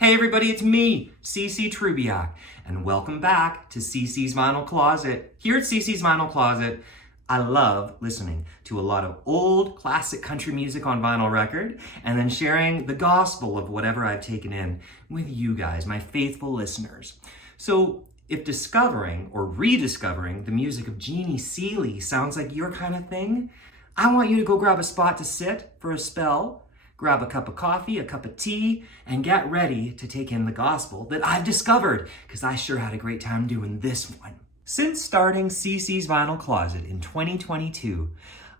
Hey everybody, it's me, Trubiak, and welcome back to CC's Vinyl Closet. Here at CC's Vinyl Closet, I love listening to a lot of old classic country music on vinyl record, and then sharing the gospel of whatever I've taken in with you guys, my faithful listeners. So if discovering or rediscovering the music of Jeannie Seely sounds like your kind of thing, I want you to go grab a spot to sit for a spell. Grab a cup of coffee, a cup of tea, and get ready to take in the gospel that I've discovered, because I sure had a great time doing this one. Since starting CC's Vinyl Closet in 2022,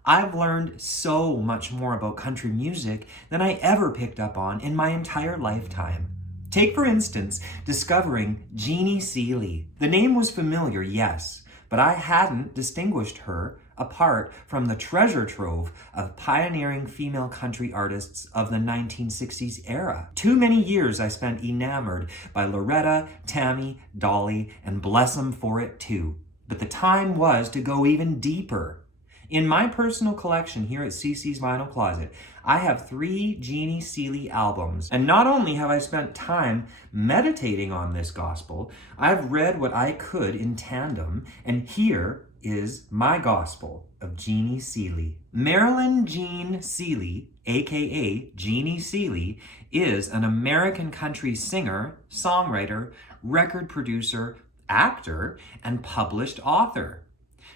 I've learned so much more about country music than I ever picked up on in my entire lifetime. Take, for instance, discovering Jeannie Seely. The name was familiar, yes, but I hadn't distinguished her apart from the treasure trove of pioneering female country artists of the 1960s era. Too many years I spent enamored by Loretta, Tammy, Dolly, and bless 'em for it too. But the time was to go even deeper. In my personal collection here at CC's Vinyl Closet, I have 3 Jeannie Seely albums. And not only have I spent time meditating on this gospel, I've read what I could in tandem, and here is my gospel of Jeannie Seely. Marilyn Jean Seely, aka Jeannie Seely, is an American country singer, songwriter, record producer, actor, and published author.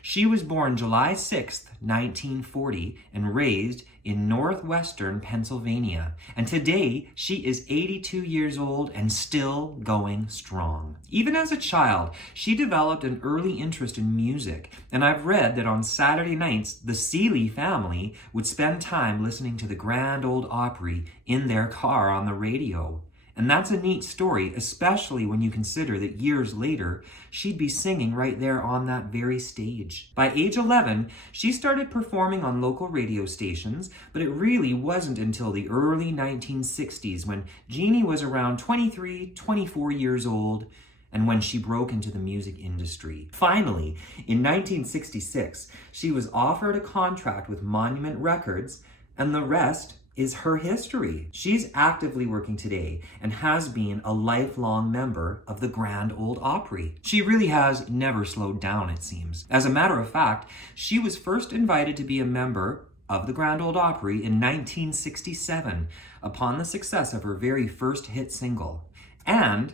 She was born July 6th, 1940, and raised in northwestern Pennsylvania. And today, she is 82 years old and still going strong. Even as a child, she developed an early interest in music. And I've read that on Saturday nights, the Seely family would spend time listening to the Grand Old Opry in their car on the radio. And that's a neat story, especially when you consider that years later, she'd be singing right there on that very stage. By age 11, she started performing on local radio stations, but it really wasn't until the early 1960s when Jeannie was around 23, 24 years old, and when she broke into the music industry. Finally, in 1966, she was offered a contract with Monument Records, and the rest is her history. She's actively working today and has been a lifelong member of the Grand Old Opry. She really has never slowed down, it seems. As a matter of fact, she was first invited to be a member of the Grand Old Opry in 1967 upon the success of her very first hit single. And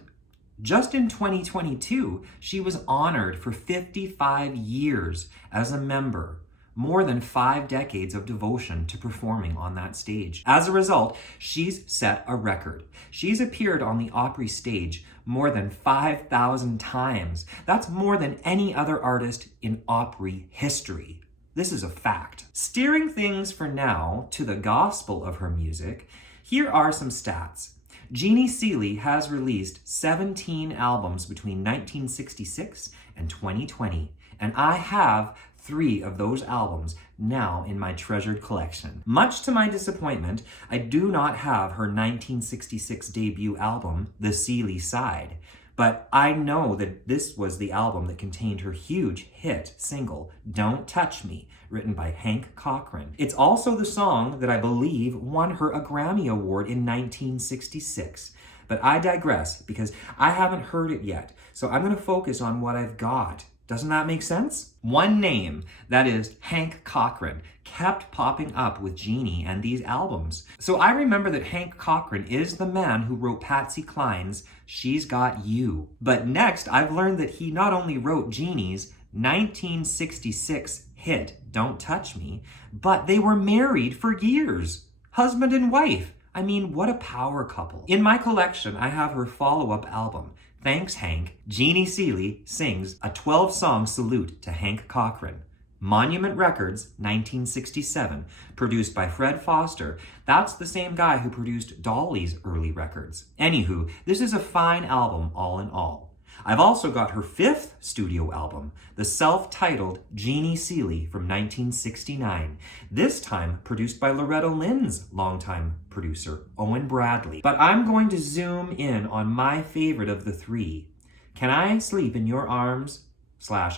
just in 2022, she was honored for 55 years as a member. More than 5 decades of devotion to performing on that stage. As a result, she's set a record. She's appeared on the Opry stage more than 5,000 times. That's more than any other artist in Opry history. This is a fact. Steering things for now to the gospel of her music, here are some stats. Jeannie Seely has released 17 albums between 1966 and 2020, and I have 3 of those albums now in my treasured collection. Much to my disappointment, I do not have her 1966 debut album, The Seely Side, but I know that this was the album that contained her huge hit single, Don't Touch Me, written by Hank Cochran. It's also the song that I believe won her a Grammy Award in 1966. But I digress because I haven't heard it yet, so I'm going to focus on what I've got. Doesn't that make sense? One name, that is Hank Cochran, kept popping up with Jeannie and these albums. So I remember that Hank Cochran is the man who wrote Patsy Cline's She's Got You. But next, I've learned that he not only wrote Jeannie's 1966 hit, Don't Touch Me, but they were married for years. Husband and wife. I mean, what a power couple. In my collection, I have her follow-up album, Thanks, Hank. Jeannie Seely sings a 12-song salute to Hank Cochran. Monument Records, 1967, produced by Fred Foster. That's the same guy who produced Dolly's early records. Anywho, this is a fine album all in all. I've also got her 5th studio album, the self-titled Jeannie Seely from 1969, this time produced by Loretta Lynn's longtime producer, Owen Bradley. But I'm going to zoom in on my favorite of the 3, Can I Sleep in Your Arms?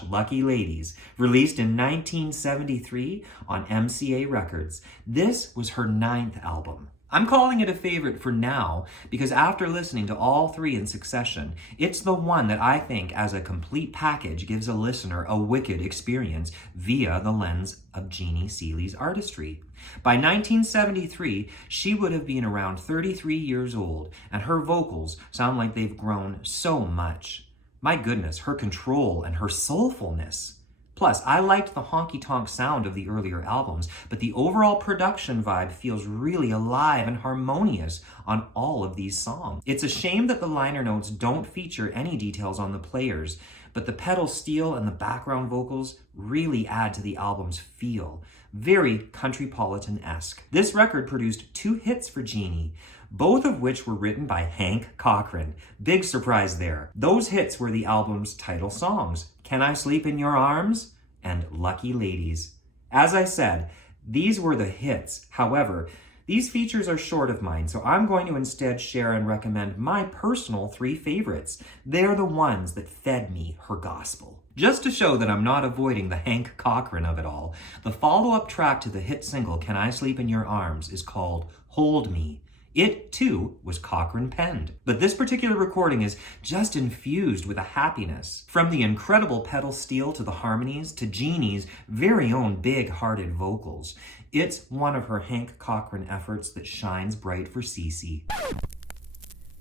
Lucky Ladies, released in 1973 on MCA Records. This was her 9th album. I'm calling it a favorite for now because after listening to all three in succession, it's the one that I think as a complete package gives a listener a wicked experience via the lens of Jeannie Seely's artistry. By 1973, she would have been around 33 years old, and her vocals sound like they've grown so much. My goodness, her control and her soulfulness. Plus, I liked the honky-tonk sound of the earlier albums, but the overall production vibe feels really alive and harmonious on all of these songs. It's a shame that the liner notes don't feature any details on the players, but the pedal steel and the background vocals really add to the album's feel. Very countrypolitan-esque. This record produced 2 hits for Jeannie, both of which were written by Hank Cochran. Big surprise there. Those hits were the album's title songs, Can I Sleep in Your Arms? And Lucky Ladies. As I said, these were the hits. However, these features are short of mine, so I'm going to instead share and recommend my personal 3 favorites. They're the ones that fed me her gospel. Just to show that I'm not avoiding the Hank Cochran of it all, the follow-up track to the hit single Can I Sleep in Your Arms is called Hold Me. It, too, was Cochran penned. But this particular recording is just infused with a happiness. From the incredible pedal steel to the harmonies to Jeannie's very own big-hearted vocals. It's one of her Hank Cochran efforts that shines bright for CeCe.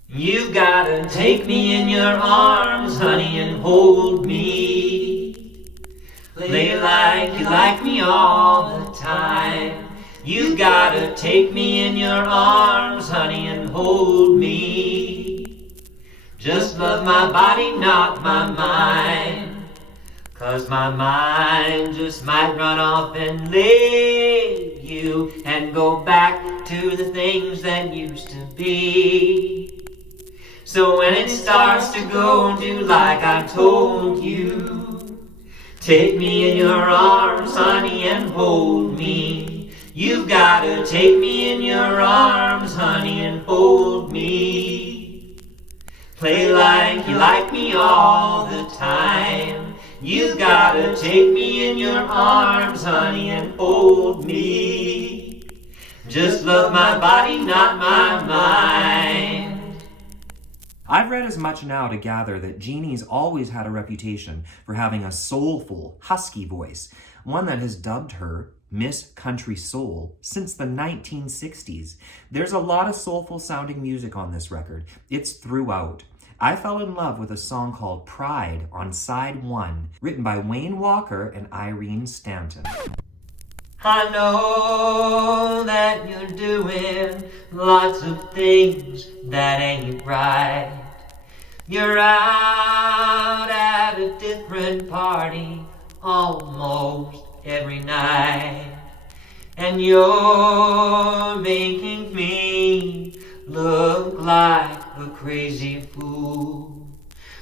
You've gotta take me in your arms, honey, and hold me. Play like you like me all the time. You've gotta take me in your arms, honey, and hold me. Just love my body, not my mind. 'Cause my mind just might run off and leave you and go back to the things that used to be. So when it starts to go, do like I told you. Take me in your arms, honey, and hold me. You've gotta take me in your arms, honey, and hold me. Play like you like me all the time. You've gotta take me in your arms, honey, and hold me. Just love my body, not my mind. I've read as much now to gather that Jeannie's always had a reputation for having a soulful, husky voice, one that has dubbed her Miss Country Soul since the 1960s. There's a lot of soulful sounding music on this record. It's throughout. I fell in love with a song called Pride on side 1, written by Wayne Walker and Irene Stanton. I know that you're doing lots of things that ain't right. You're out at a different party almost every night, and you're making me look like a crazy fool.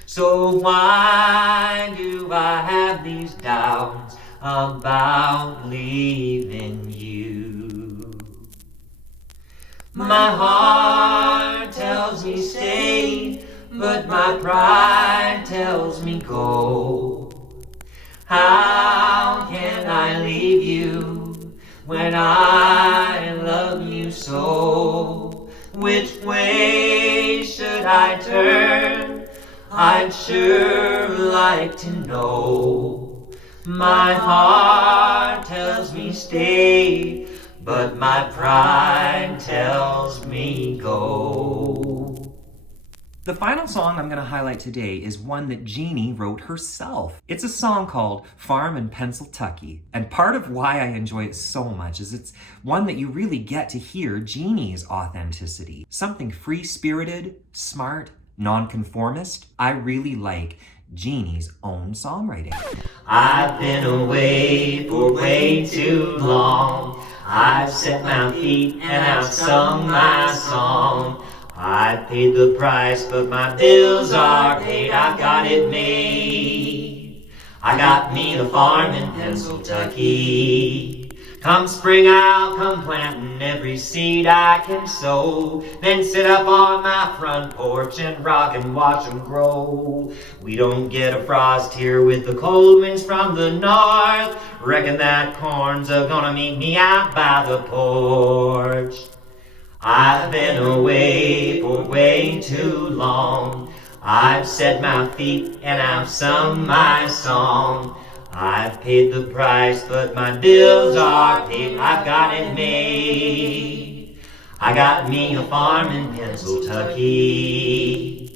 So why do I have these doubts about leaving you? My heart tells me stay, but my pride tells me go. How can I leave you when I love you so? Which way should I turn? I'd sure like to know. My heart tells me stay, but my pride tells me go. The final song I'm going to highlight today is one that Jeannie wrote herself. It's a song called Farm in Pennsyltucky, and part of why I enjoy it so much is it's one that you really get to hear Jeannie's authenticity. Something free-spirited, smart, nonconformist. I really like Jeannie's own songwriting. I've been away for way too long. I've set my feet and I've sung my song. I paid the price, but my bills are paid. I've got it made. I got me a farm in Pennsyltucky. Come spring, I'll come planting every seed I can sow. Then sit up on my front porch and rock and watch them grow. We don't get a frost here with the cold winds from the north. Reckon that corn's gonna meet me out by the porch. I've been away for way too long. I've set my feet and I've sung my song. I've paid the price, but my bills are paid. I've got it made. I got me a farm in Pennsylvania.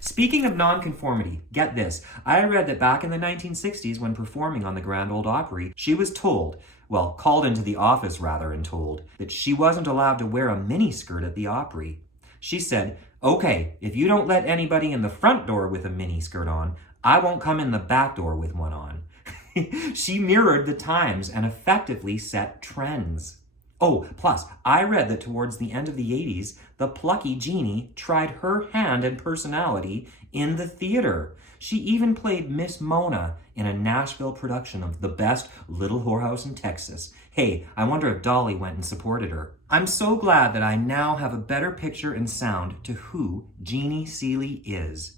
Speaking of nonconformity, get this. I read that back in the 1960s when performing on the Grand Old Opry, she was told, well, called into the office rather and told, that she wasn't allowed to wear a miniskirt at the Opry. She said, okay, if you don't let anybody in the front door with a miniskirt on, I won't come in the back door with one on. She mirrored the times and effectively set trends. Oh, plus, I read that towards the end of the 80s, the plucky Jeannie tried her hand and personality in the theater. She even played Miss Mona in a Nashville production of The Best Little Whorehouse in Texas. Hey, I wonder if Dolly went and supported her. I'm so glad that I now have a better picture and sound to who Jeannie Seely is.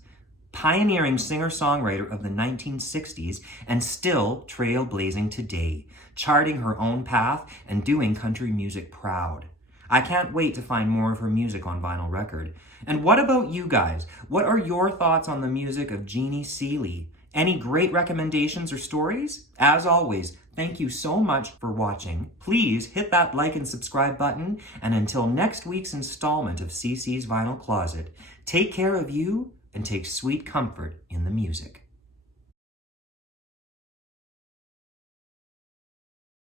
Pioneering singer-songwriter of the 1960s and still trailblazing today, charting her own path and doing country music proud. I can't wait to find more of her music on vinyl record. And what about you guys? What are your thoughts on the music of Jeannie Seely? Any great recommendations or stories? As always, thank you so much for watching. Please hit that like and subscribe button. And until next week's installment of CC's Vinyl Closet, take care of you and take sweet comfort in the music.